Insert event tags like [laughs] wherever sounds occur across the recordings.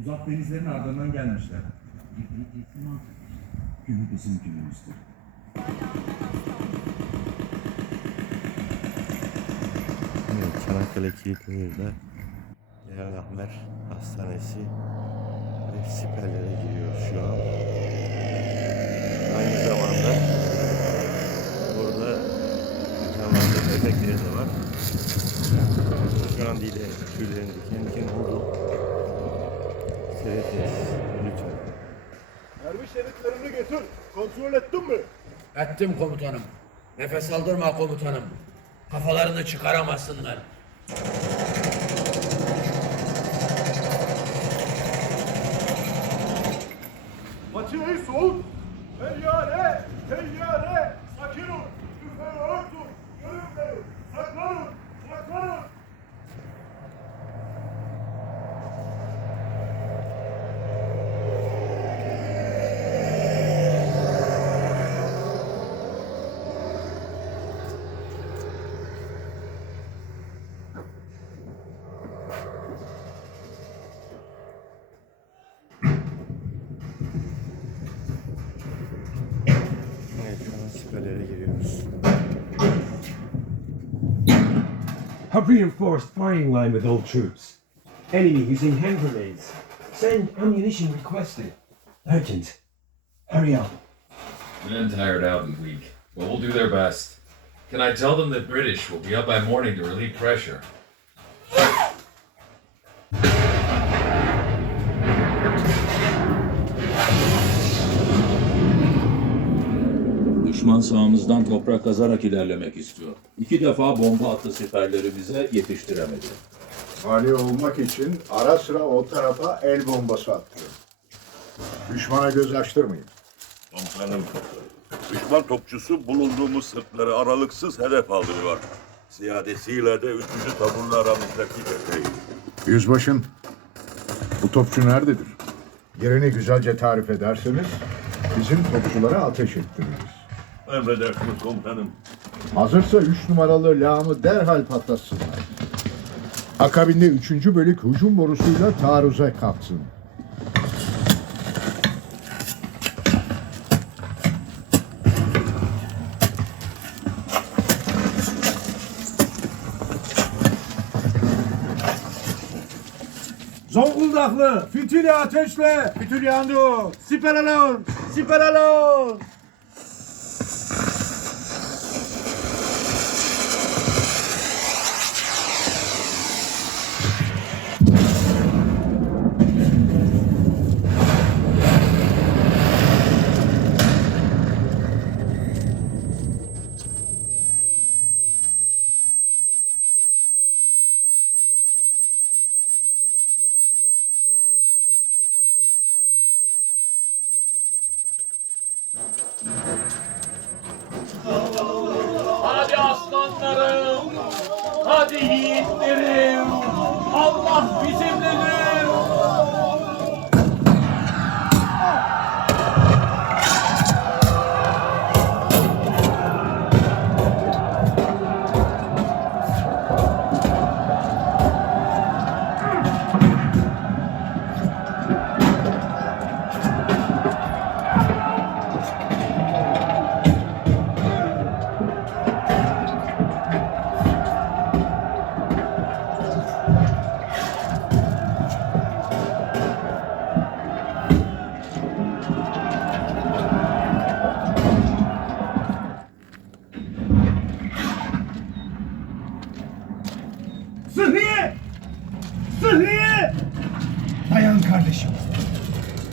Uzak denizlerin ardından gelmişler. Günü bizim günümüzdür. Evet, Çanakkale Kilitleri'de Değerli Hastanesi ve siperlere giriyor şu an. Aynı zamanda burada canlandırma efektleri de var. Şu an değil de tüylerin diken diken oldu. Seyrediniz lütfen. Mermi şeritlerini getir. Kontrol ettin mi? Ettim komutanım. Nefes aldırma komutanım. Kafalarını çıkaramasınlar. Maçı sol. Teyyare, teyyare. Şu an siperlere giriyoruz. Have reinforced firing line with old troops. Enemy using hand grenades. Send ammunition requested. Urgent. Hurry up. Men tired out and weak, but we'll do their best. Can I tell them the British will be up by morning to relieve pressure? Düşman sağımızdan toprak kazarak ilerlemek istiyor. İki defa bomba attı siperlerimize yetiştiremedi. Vali olmak için ara sıra o tarafa el bombası attırın. Düşmana göz açtırmayın. Komutanım, düşman topçusu bulunduğumuz sırtları aralıksız hedef aldırıyor. Ziyadesiyle de üçüncü taburla aramızdaki cepheyi. Yüzbaşım, bu topçu nerededir? Yerini güzelce tarif ederseniz bizim topçulara ateş ettiririz. Emredersiniz komutanım. Hazırsa üç numaralı lağımı derhal patlatsınlar. Akabinde üçüncü bölük hücum borusuyla taarruza kalksın. Zonguldaklı, fitili ateşle. Fitil yandı. Siper alın, siper alın. Aslanlarım, hadi yiğitlerim, Allah bizimledir.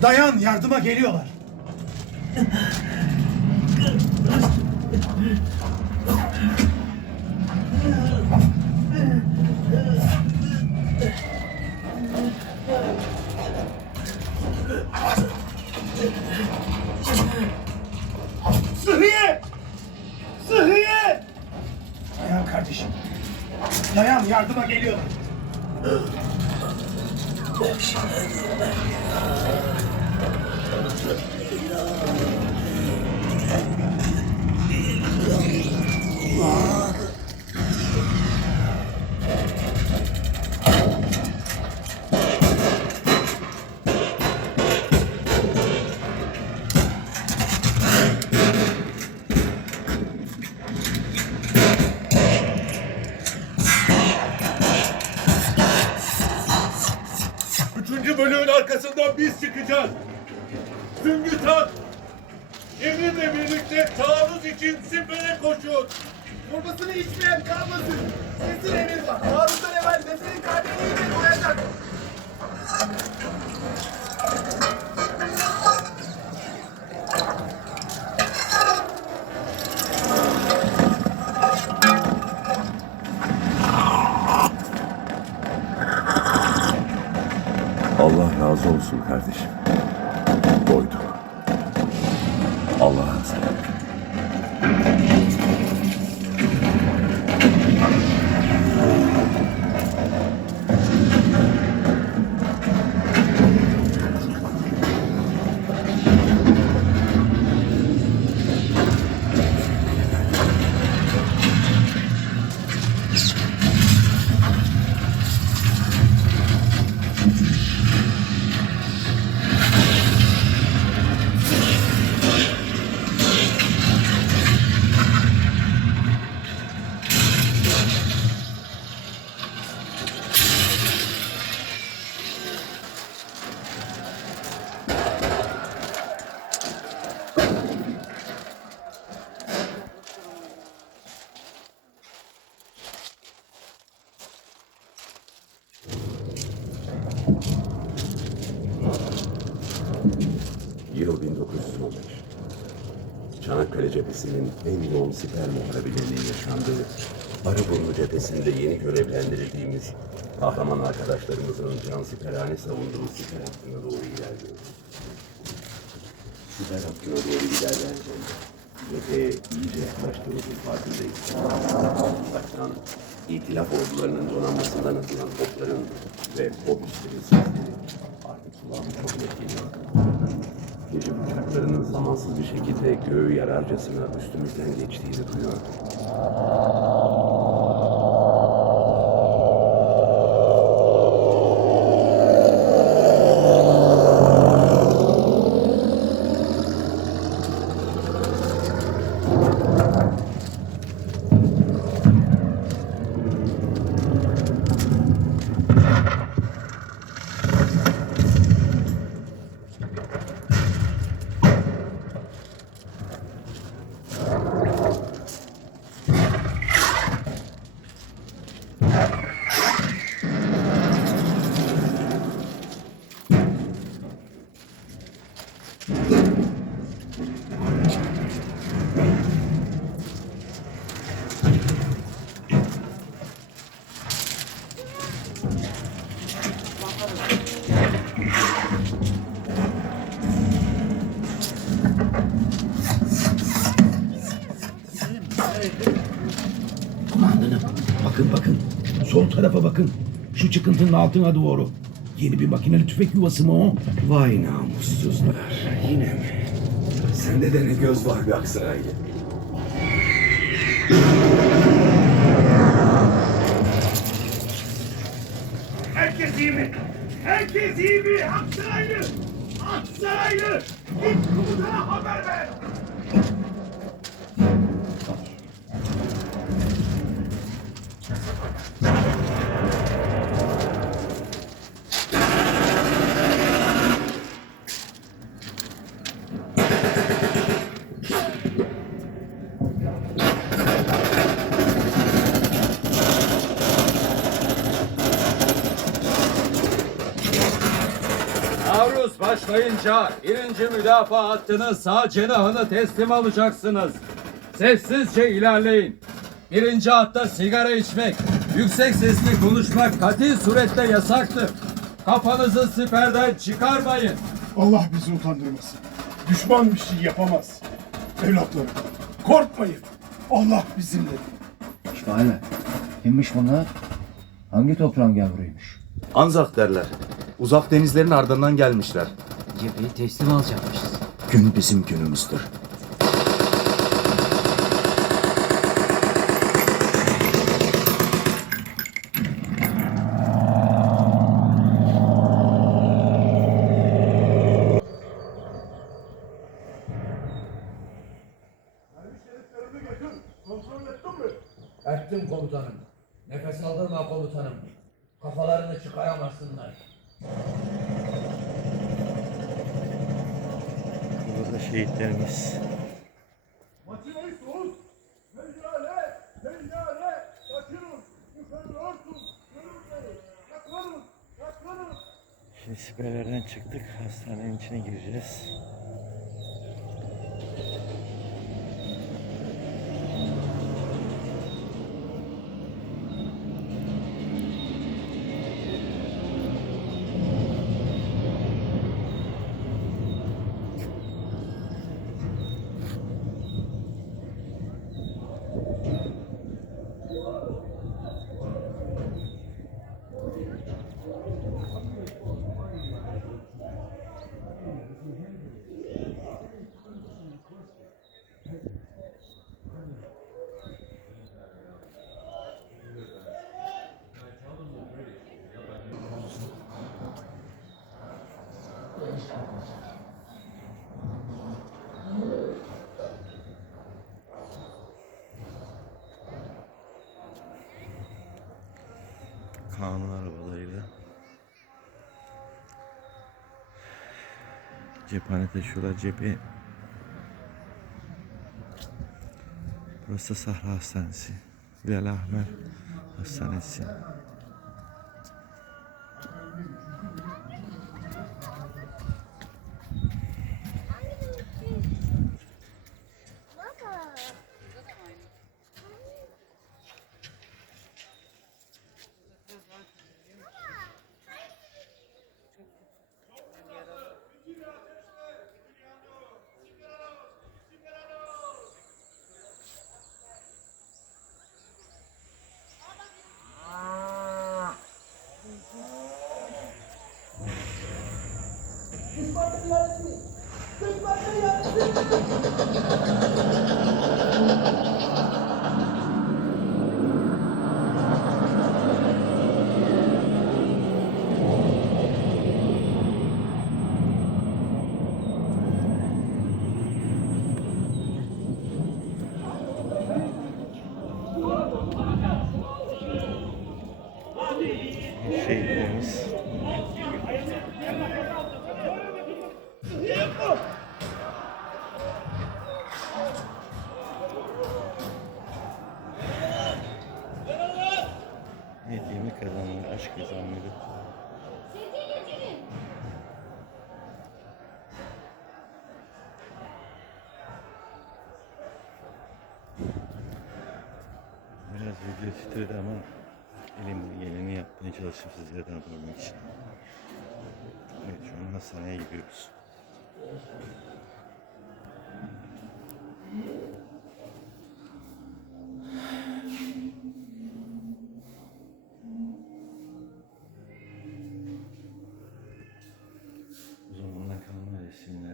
Dayan yardıma geliyorlar. [laughs] Üçüncü arkasından biz çıkacağız. Süngü tak. Emrimle birlikte taarruz için sipere koşun. Çorbasını içmeyen kalmasın. Yıl 1915. Çanakkale cephesinin en yoğun siper muharebelerinin yaşandığı Arıburnu cephesinde yeni görevlendirildiğimiz kahraman arkadaşlarımızın cansiperhane savunduğu siper hattına doğru ilerliyoruz. Siper hattına doğru ilerlerken cepheye iyice yaklaştığımızın farkındayız. Uzaktan itilaf ordularının donanmasından atılan topların ve obüslerin sesleri artık çok net geliyor. Gece uçaklarının zamansız bir şekilde göğü yararcasına üstümüzden geçtiğini duyuyorum. Kumandanım bakın bakın. Sol tarafa bakın. Şu çıkıntının altına doğru. Yeni bir makineli tüfek yuvası mı o? Vay namussuzlar. Yine mi? Sende de ne göz var be Aksaraylı. Herkes iyi mi? Herkes iyi mi? Aksaraylı! Aksaraylı! Git komutana haber ver! Başlayınca birinci müdafaa hattının sağ cenahını teslim alacaksınız. Sessizce ilerleyin. Birinci hatta sigara içmek, yüksek sesli konuşmak katil surette yasaktır. Kafanızı siperden çıkarmayın. Allah bizi utandırmasın. Düşman bir şey yapamaz. Evlatlarım korkmayın. Allah bizimle. İşte Kimmiş bunlar? Hangi toprağın gavruymuş? Anzak derler. Uzak denizlerin ardından gelmişler. Cepheyi teslim alacakmışız. Gün bizim günümüzdür. Ettim komutanım. Nefes aldırma komutanım. Kafalarını Yaklanın, yaklanın. Şimdi siperlerden çıktık. Hastanenin içine gireceğiz. Cephane taşıyorlar. Cephe Burası Sahra Hastanesi. Bilal Ahmer Hastanesi. Şehitlerimiz. Hediyemi kazandı. Aşk kazandı. Biraz video titredi ama elimden geleni yapmaya çalıştım sizlere tanıtmak için. Evet şu an hastaneye gidiyoruz.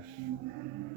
Biswas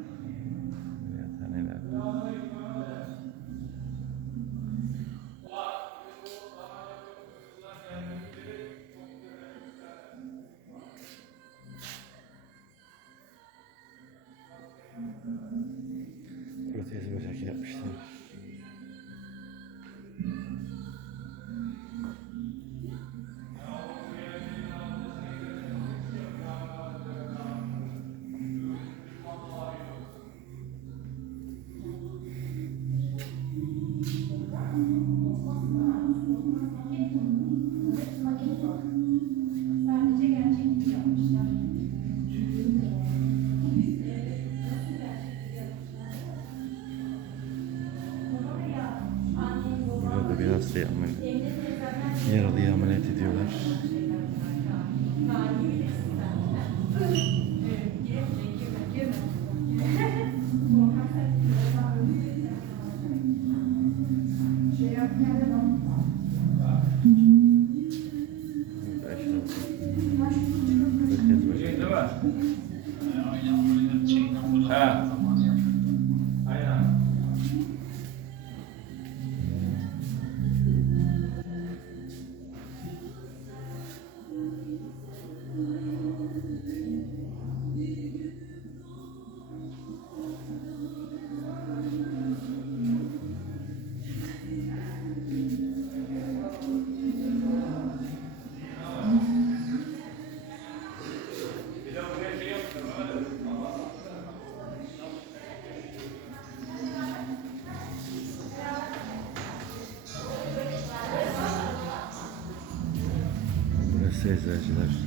失礼しました。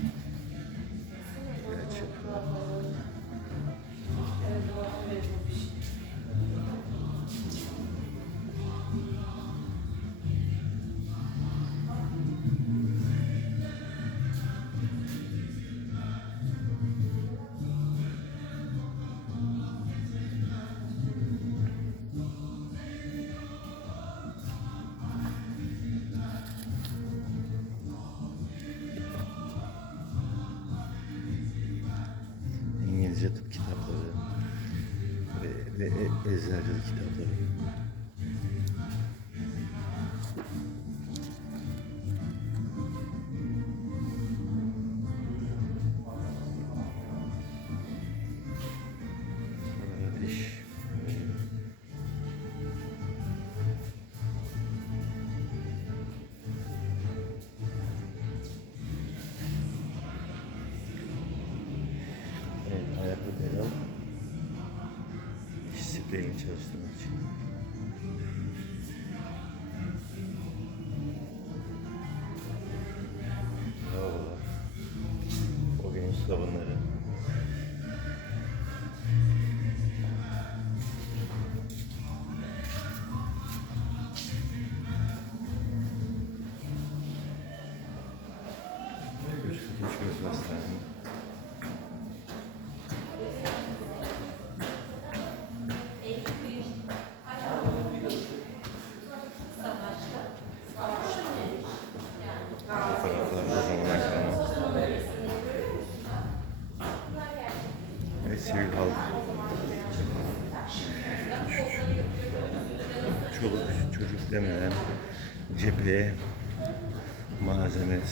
Ve, Disiplini çalıştırmak için. O günün sabunları. Üç, üç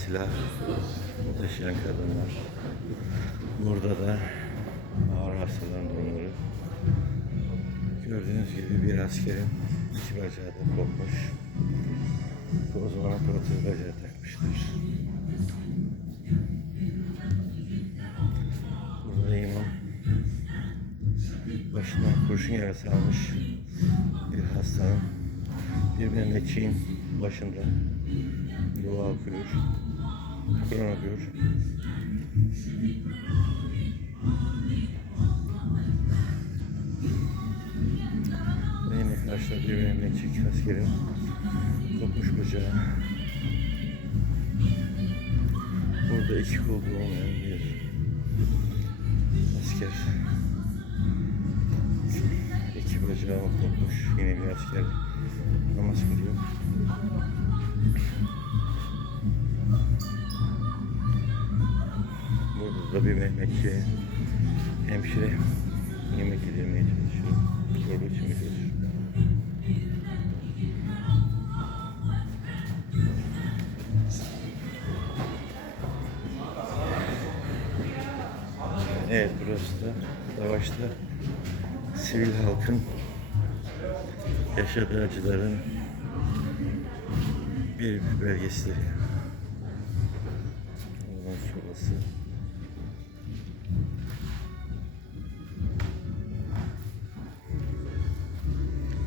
silah taşıyan kadınlar. Burada da ağır hastaların durumları. Gördüğünüz gibi bir askerin iki bacağı da kopmuş. O zaman protez bacağı takmışlar. Burada imam başına kurşun yarası almış bir hastanın bir Mehmetçiğin başında dua okuyor. Okuyor. Ve yine karşıda bir Mehmetçik askerin kopmuş bacağı. Burada iki kolu olmayan bir asker. İki bacağı kopmuş. Yine bir asker namaz kılıyor. Burada da bir Mehmetçi hemşire yemek yedirmeye çalışıyor. Çorba içmeye çalışıyor. Evet burası da savaşta sivil halkın yaşadığı acıların bir belgesidir. Sobası.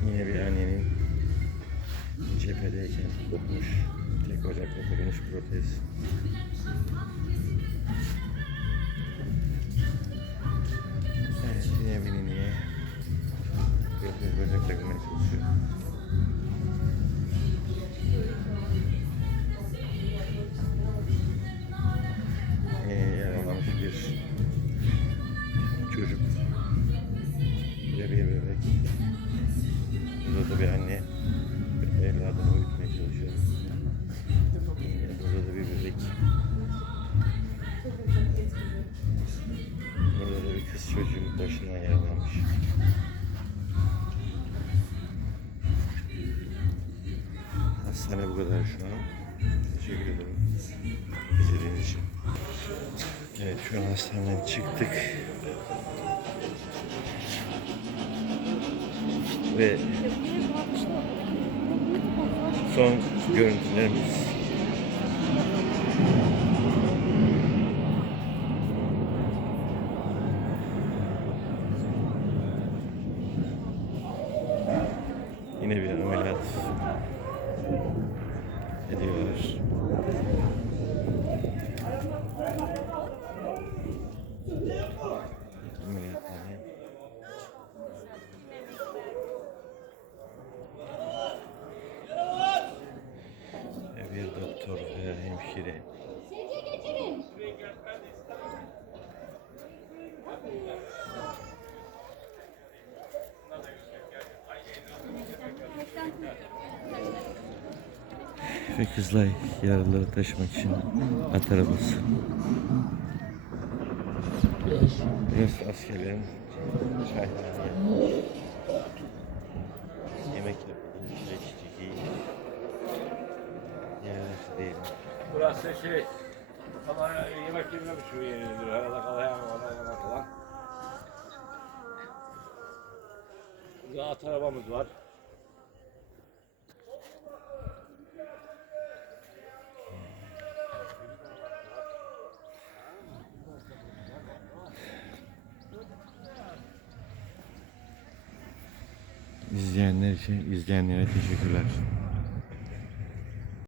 Yine bir annenin cephedeyken kopmuş, tek bacakla takılmış protez. Hastane bu kadar şu an. Teşekkür ederim. İzlediğiniz için. Evet şu an hastaneden çıktık. Ve son görüntülerimiz. Yine bir ameliyat ediyorlar. Ve Kızılay yaralıları taşımak için at arabası. Burası askerlerin çayhanesi. Yemek yapıldığı, içtiği yerler diyelim. Burası şey, ama yemek yememiş bir yeridir. Arada kalayan var, falan. Burada at arabamız var. İçin izleyenlere teşekkürler.